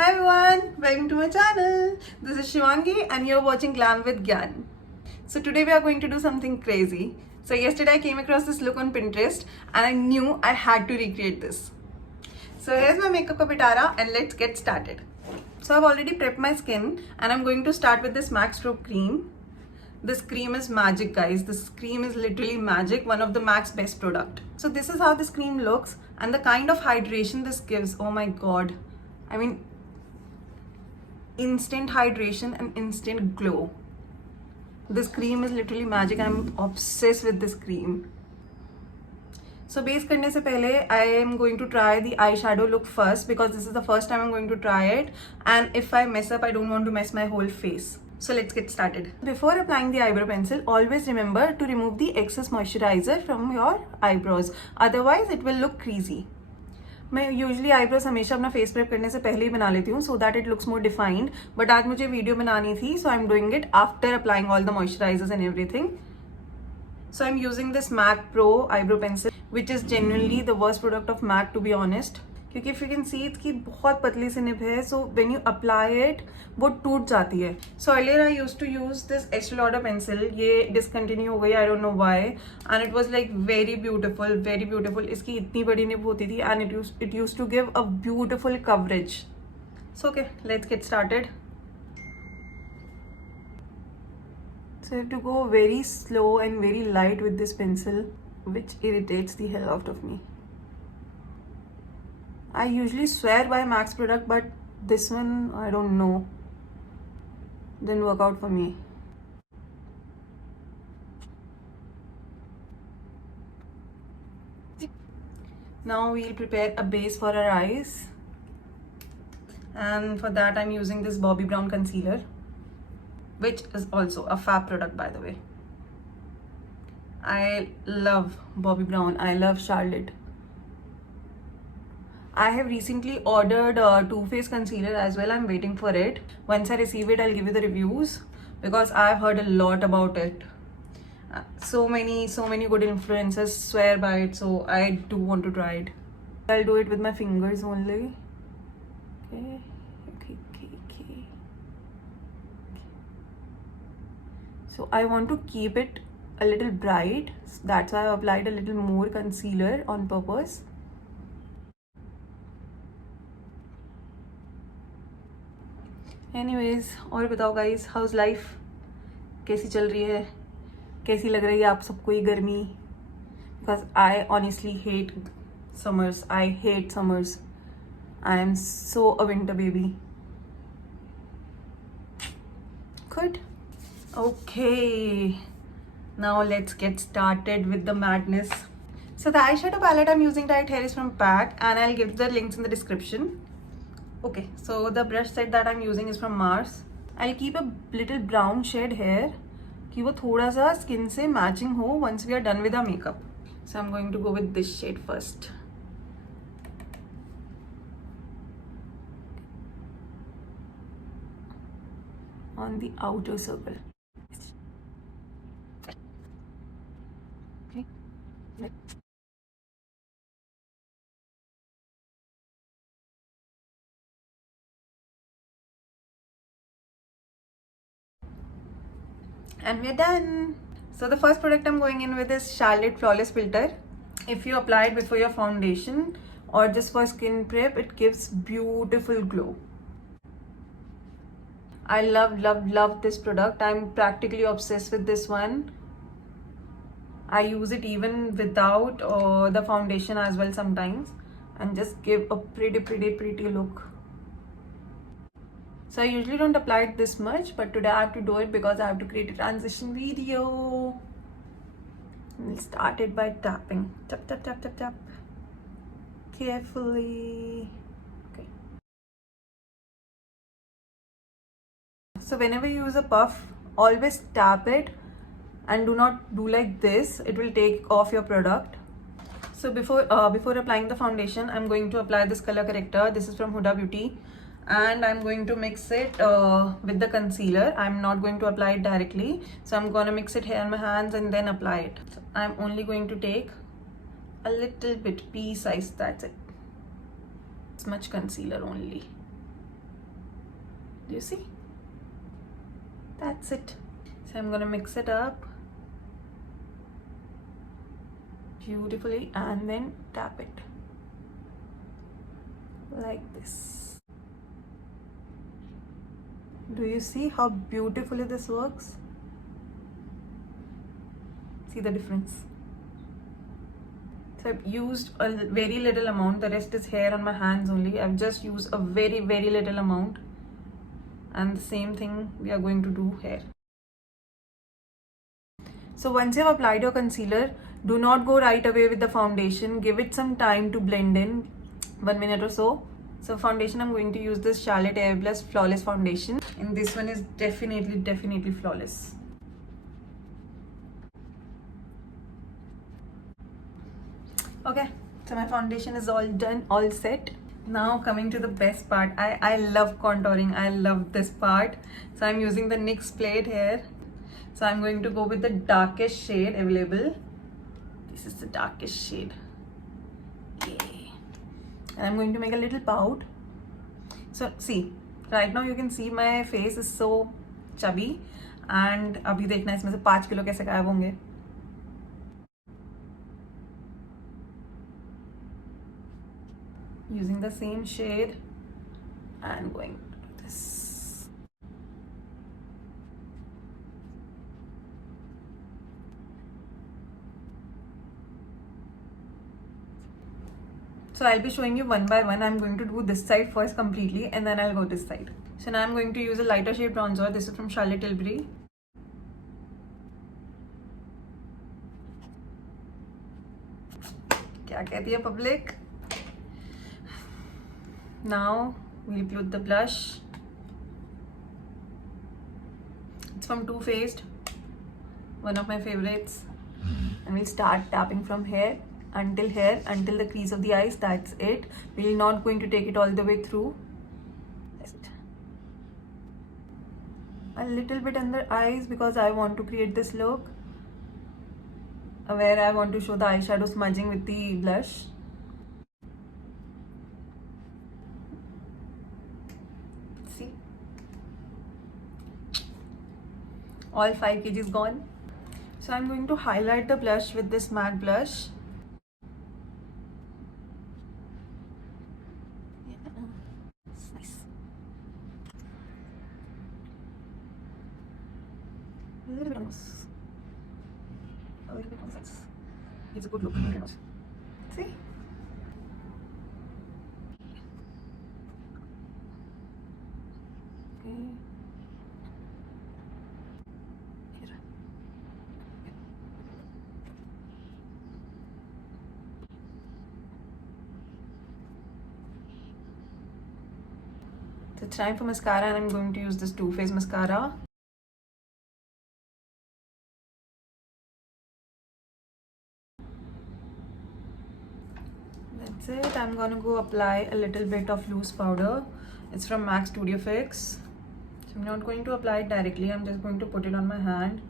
Hi everyone, welcome to my channel. This is Shivangi and you're watching Glam with Gyan. So today we are going to do something crazy. So yesterday I came across this look on Pinterest and I knew I had to recreate this. So here's my makeup kapitara and let's get started. So I've already prepped my skin and I'm going to start with this MAC Stroke cream. This cream is magic, guys. This cream is literally magic, one of the MAC's best product. So this is how this cream looks and the kind of hydration this gives. Oh my god. I mean, instant hydration and instant glow. This cream is literally magic. I'm obsessed with this cream. So base करने से पहले I am going to try the eyeshadow look first because this is the first time I'm going to try it, and if I mess up I don't want to mess my whole face. So let's get started. Before applying the eyebrow pencil, always remember to remove the excess moisturizer from your eyebrows. Otherwise it will look creasy. मैं usually eyebrows हमेशा अपना face prep करने से पहले ही बना लेती हूँ so that it looks more defined, but आज मुझे वीडियो बनानी थी so I am doing it after applying all the moisturisers and everything. So I'm using this MAC Pro eyebrow pencil, which is genuinely the worst product of MAC, to be honest. क्योंकि if you can see इसकी बहुत पतली सी nib है, so when you apply it वो टूट जाती है. So earlier I used to use this Estee Lauder pencil. ये discontinue हो गई, I don't know why, and it was like very beautiful, very beautiful. इसकी इतनी बड़ी निब होती थी and it used to give a beautiful coverage. So okay, let's get started. So I have to go very slow and very light with this pencil, which irritates the hell out of me. I usually swear by MAC's product, but this one, I don't know, didn't work out for me. Now we'll prepare a base for our eyes. And for that I'm using this Bobbi Brown concealer, which is also a fab product, by the way. I love Bobbi Brown. I love Charlotte. I have recently ordered a Too Faced concealer as well. I'm waiting for it. Once I receive it, I'll give you the reviews because I've heard a lot about it. So many good influencers swear by it, so I do want to try it. I'll do it with my fingers only. Okay. So I want to keep it a little bright. That's why I applied a little more concealer on purpose. Anyways, और बताओ guys, how's life? कैसी चल रही है? कैसी लग रही है आप सबको ये गर्मी? Because I honestly hate summers. I hate summers. I am so a winter baby. Good. Okay, now let's get started with the madness. So the eyeshadow palette I'm using right here is from PAC, and I'll give the links in the description. Okay, so the brush set that I'm using is from Mars. I'll keep a little brown shade here कि वो थोड़ा सा skin से matching हो once we are done with our makeup. So I'm going to go with this shade first. On the outer circle. Okay. And we're done. So the first product I'm going in with is Charlotte Flawless Filter. If you apply it before your foundation or just for skin prep, it gives beautiful glow. I love this product. I'm practically obsessed with this one. I use it even without the foundation as well sometimes, and just give a pretty look. So I usually don't apply it this much, but today I have to do it because I have to create a transition video. We'll start it by tapping. Tap. Carefully. Okay. So whenever you use a puff, always tap it and do not do like this. It will take off your product. So before applying the foundation, I'm going to apply this color corrector. This is from Huda Beauty. And I'm going to mix it with the concealer. I'm not going to apply it directly. So I'm going to mix it here in my hands and then apply it. So I'm only going to take a little bit, pea size, that's it. This much concealer only. Do you see? That's it. So I'm gonna mix it up beautifully and then tap it like this. Do you see how beautifully this works? See the difference? So I've used a very little amount, the rest is hair on my hands only. I've just used a very little amount, and the same thing we are going to do here. So once you have applied your concealer, do not go right away with the foundation. Give it some time to blend in, 1 minute or so. So foundation, I'm going to use this Charlotte Airbrush Flawless Foundation, and this one is definitely flawless. Okay, so my foundation is all done, all set. Now coming to the best part. I love contouring. I love this part. So I'm using the NYX plate here. So I'm going to go with the darkest shade available. This is the darkest shade. Yay. And I'm going to make a little pout. So see, right now you can see my face is so chubby. And अभी देखना इसमें से 5 kilo कैसे गायब होंगे. Using the same shade and going to do this. So I'll be showing you one by one. I'm going to do this side first completely and then I'll go this side. So now I'm going to use a lighter shade bronzer. This is from Charlotte Tilbury. क्या कहती है public? Now we'll put the blush. It's from Too Faced, one of my favorites. And we'll start tapping from here, until the crease of the eyes. That's it. We're not going to take it all the way through. Just a little bit under eyes because I want to create this look where I want to show the eyeshadow smudging with the blush. See, all 5 kgs gone. So I'm going to highlight the blush with this MAC blush. Nice. A little bit on nose. A little bit on sides. Gives a good look. See? Okay. Here. So it's time for mascara, and I'm going to use this Too Faced mascara. That's it. I'm gonna go apply a little bit of loose powder. It's from MAC Studio Fix. So I'm not going to apply it directly. I'm just going to put it on my hand,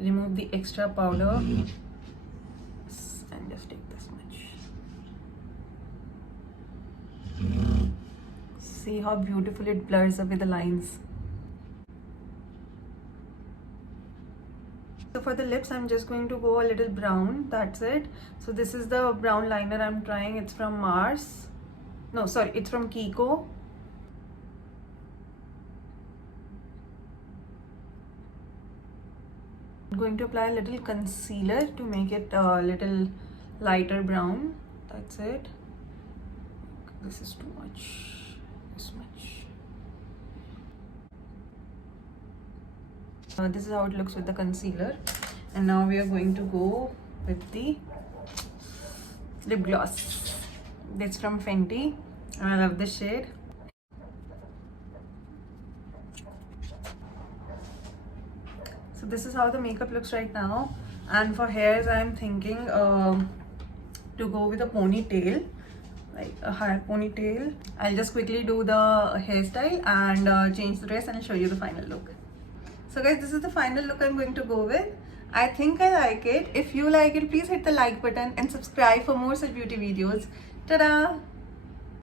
remove the extra powder, and just take this much. See how beautifully it blurs away the lines. So for the lips, I'm just going to go a little brown. That's it. So this is the brown liner I'm trying. It's from Mars. No, sorry, it's from Kiko. I'm going to apply a little concealer to make it a little lighter brown. That's it. This is too much. This much. This is how it looks with the concealer. And now we are going to go with the lip gloss. It's from Fenty. And I love this shade. So this is how the makeup looks right now. And for hairs, I'm thinking to go with a ponytail, like a high ponytail. I'll just quickly do the hairstyle and change the dress, and I'll show you the final look. So guys, this is the final look I'm going to go with. I think I like it. If you like it, please hit the like button and subscribe for more such beauty videos. Ta-da!